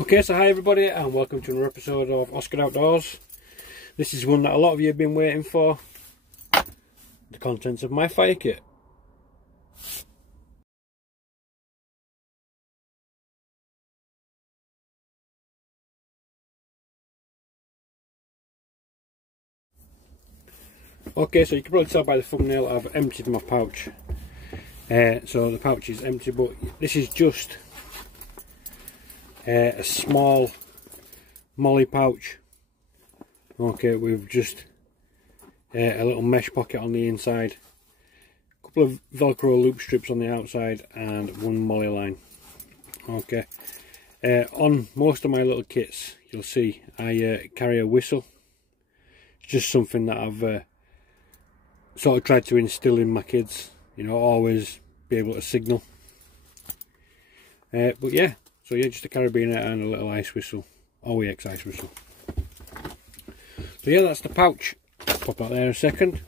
Okay, so hi everybody and welcome to another episode of Oscar Outdoors. This is one that a lot of you have been waiting for. The contents of my fire kit. Okay, so you can probably tell by the thumbnail I've emptied my pouch. So the pouch is empty, but this is just a small molly pouch. Okay, with just a little mesh pocket on the inside, a couple of velcro loop strips on the outside and one molly line. Okay, on most of my little kits you'll see I carry a whistle. It's just something that I've sort of tried to instill in my kids, you know, always be able to signal. But yeah, so yeah, just a carabiner and a little ice whistle, OEX ice whistle. So yeah, that's the pouch. Pop that there in a second.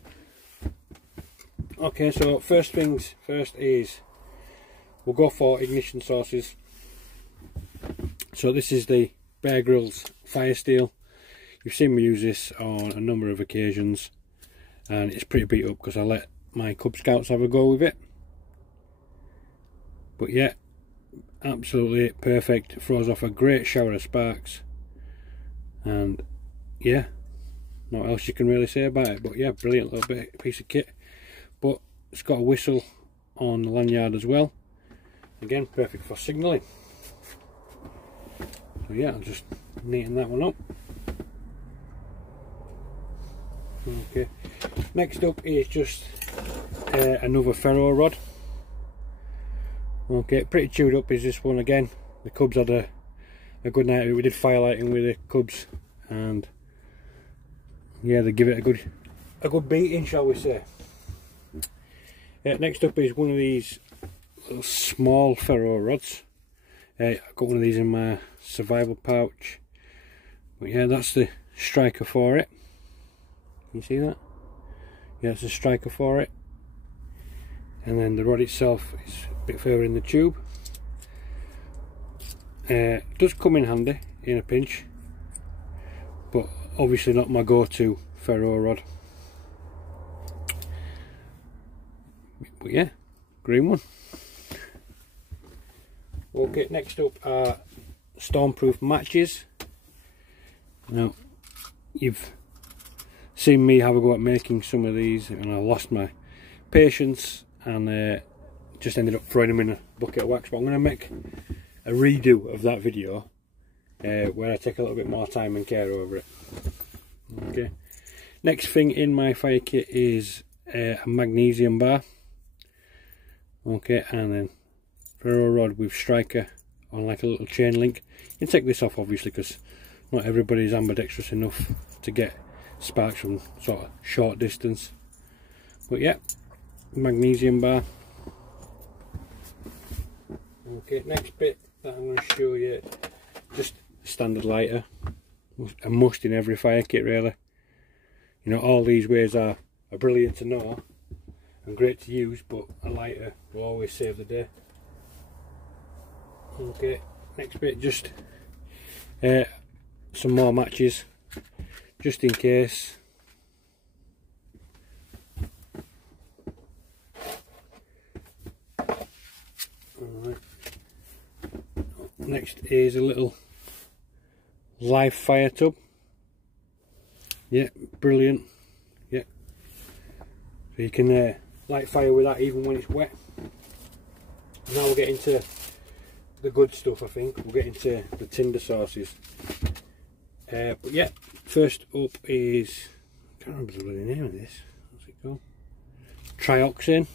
Okay, so first things first is we'll go for ignition sources. So this is the Bear Grylls Fire Steel. You've seen me use this on a number of occasions and it's pretty beat up because I let my Cub Scouts have a go with it. But yeah, absolutely perfect. Throws off a great shower of sparks, and yeah, not what else you can really say about it. But yeah, brilliant little piece of kit. But it's got a whistle on the lanyard as well. Again, perfect for signalling. So yeah, I'll just neaten that one up. Okay, next up is just another ferro rod. Okay, pretty chewed up is this one again. The Cubs had a good night of it. We did firelighting with the Cubs and yeah, they give it a good beating, shall we say. Next up is one of these little small ferro rods. I've got one of these in my survival pouch. But yeah, that's the striker for it. Can you see that? Yeah, it's a striker for it. And then the rod itself is a bit further in the tube. It does come in handy in a pinch, but obviously not my go-to ferro rod. But yeah, green one. Okay, next up are stormproof matches. Now, you've seen me have a go at making some of these and I lost my patience and just ended up throwing them in a bucket of wax. But I'm going to make a redo of that video where I take a little bit more time and care over it. Okay, next thing in my fire kit is a magnesium bar. Okay, and then ferro rod with striker on like a little chain link. You can take this off obviously because not everybody is ambidextrous enough to get sparks from sort of short distance. But yeah, magnesium bar. Okay, next bit that I'm going to show you, just a standard lighter. A must in every fire kit really. You know, all these ways are brilliant to know and great to use, but a lighter will always save the day. Okay, next bit, just some more matches just in case. Alright. Next is a little live fire tub. Yeah, brilliant. Yeah, so you can light fire with that even when it's wet. Now we'll get into the good stuff. I think we'll get into the tinder sources. But yeah, first up is, I can't remember the bloody name of this. What's it called? Trioxane.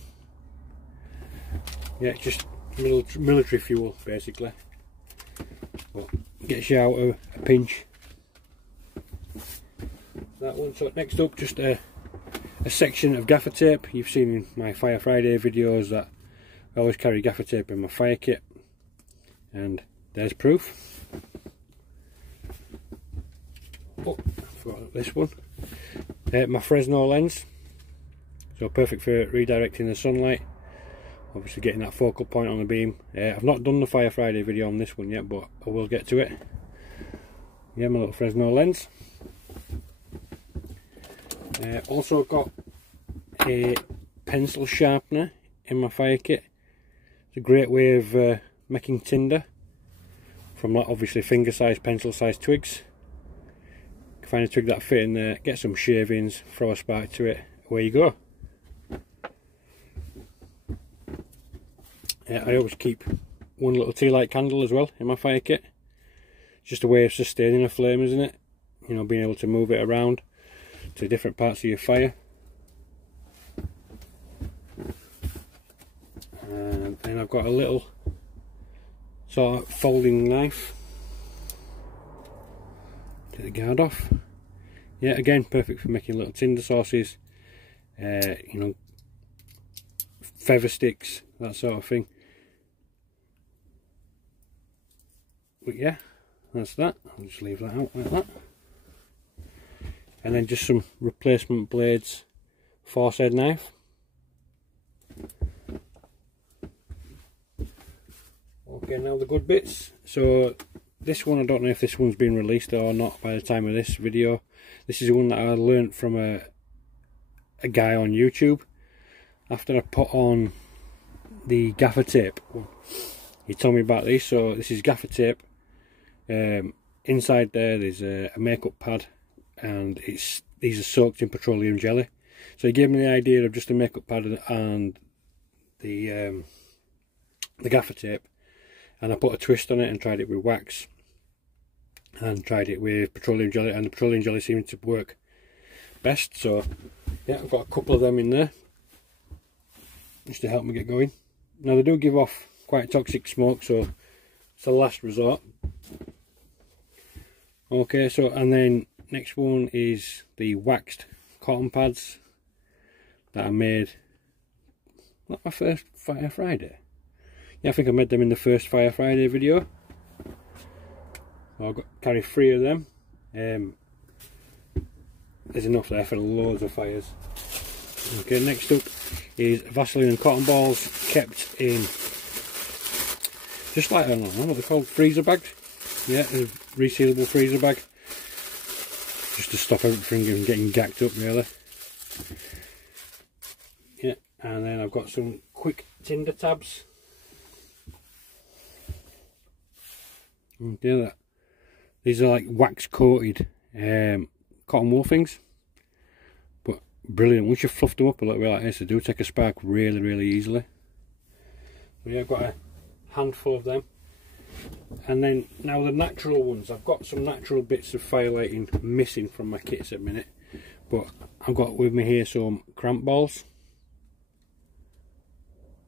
Yeah, it's just military fuel basically. But gets you out of a pinch. That one. So next up, just a section of gaffer tape. You've seen in my Fire Friday videos that I always carry gaffer tape in my fire kit, and there's proof. Oh, I forgot this one. My Fresnel lens, so perfect for redirecting the sunlight. obviously getting that focal point on the beam. I've not done the Fire Friday video on this one yet, but I will get to it. Yeah, my little Fresno lens. Also got a pencil sharpener in my fire kit. It's a great way of making tinder from, like, obviously finger size, pencil size twigs. You can find a twig that fit in there, get some shavings, throw a spark to it, away you go. I always keep one little tea light candle as well in my fire kit. Just a way of sustaining a flame, isn't it? You know, being able to move it around to different parts of your fire. And then I've got a little sort of folding knife. Take the guard off. Yeah, again, perfect for making little tinder sauces, you know, feather sticks, that sort of thing. But yeah, that's that. I'll just leave that out like that. And then just some replacement blades, force head knife. Okay, now the good bits. So this one, I don't know if this one's been released or not by the time of this video. This is one that I learnt from a guy on YouTube. After I put on the gaffer tape, he told me about this. So this is gaffer tape. Inside there's a makeup pad, and these are soaked in petroleum jelly. So he gave me the idea of just a makeup pad and the gaffer tape, and I put a twist on it and tried it with wax and tried it with petroleum jelly, and the petroleum jelly seemed to work best. So yeah, I've got a couple of them in there just to help me get going. Now they do give off quite toxic smoke, so it's a last resort. Okay, so and then next one is the waxed cotton pads that I made, not my first Fire Friday. Yeah, I think I made them in the first Fire Friday video. So I've got carry 3 of them. There's enough there for loads of fires. Okay, next up is Vaseline and cotton balls kept in just like, I don't know what they're called, freezer bags. Yeah, a resealable freezer bag, just to stop everything from getting gacked up really. Yeah, and then I've got some quick tinder tabs. Yeah, these are like wax coated cotton wool things, but brilliant. Once you fluff them up a little bit like this, they do take a spark really easily. So yeah, I've got a handful of them. And then now the natural ones, I've got some natural bits of fire lighting missing from my kits at the minute, but I've got with me here some cramp balls.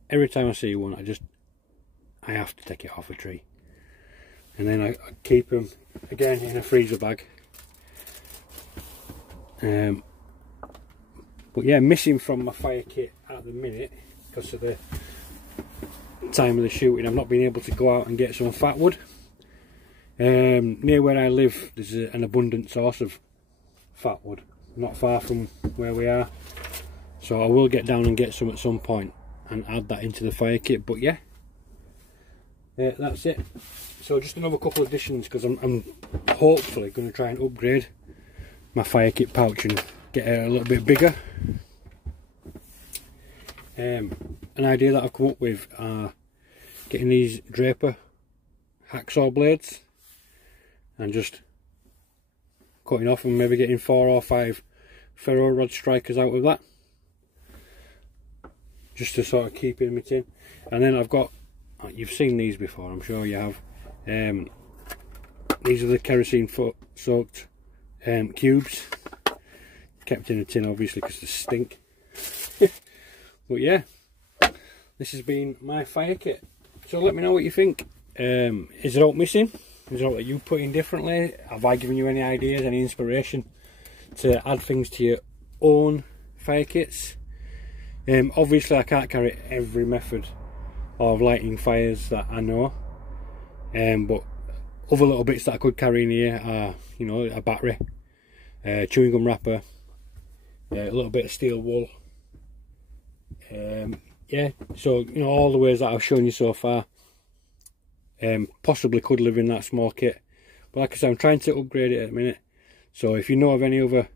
Every time I see one, I have to take it off a tree, and then I keep them again in a freezer bag. But yeah, missing from my fire kit at the minute because of the time of the shooting. I've not been able to go out and get some fat wood. Near where I live there's an abundant source of fat wood, not far from where we are, so I will get down and get some at some point and add that into the fire kit. But yeah, that's it. So just another couple of additions, because I'm hopefully going to try and upgrade my fire kit pouch and get it a little bit bigger. An idea that I've come up with are getting these Draper hacksaw blades and just cutting off and maybe getting 4 or 5 ferro rod strikers out of that, just to sort of keep in my tin. And then I've got, you've seen these before, I'm sure you have, these are the kerosene soaked cubes, kept in a tin obviously because they stink. But yeah, this has been my fire kit. So let me know what you think. Is there out missing? Is there out that you put in differently? Have I given you any ideas, any inspiration to add things to your own fire kits? Obviously I can't carry every method of lighting fires that I know, but other little bits that I could carry in here are, you know, a battery, chewing gum wrapper, a little bit of steel wool, yeah, so you know, all the ways that I've shown you so far, possibly could live in that small kit, but like I said, I'm trying to upgrade it at the minute. So if you know of any other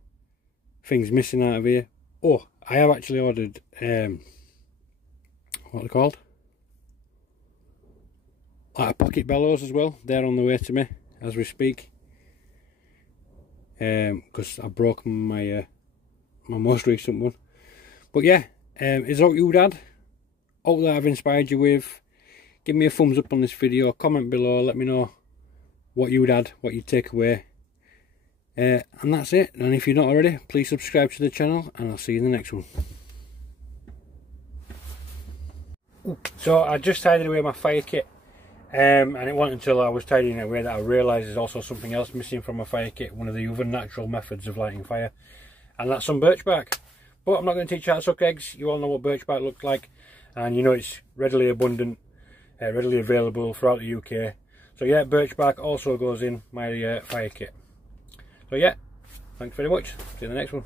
things missing out of here, oh, I have actually ordered what are they called, like a pocket bellows as well. They're on the way to me as we speak, because I've broken my my most recent one. But yeah, is that what you would add? Hope that I've inspired you with. Give me a thumbs up on this video, comment below, let me know what you would add, what you'd take away. And that's it. And if you're not already, please subscribe to the channel, and I'll see you in the next one. So I just tidied away my fire kit, and it wasn't until I was tidying it away that I realised there's also something else missing from my fire kit, one of the other natural methods of lighting fire, and that's some birch bark. But I'm not going to teach you how to suck eggs. You all know what birch bark looks like, and you know it's readily abundant, readily available throughout the UK. So yeah, birch bark also goes in my fire kit. So yeah, thanks very much. See you in the next one.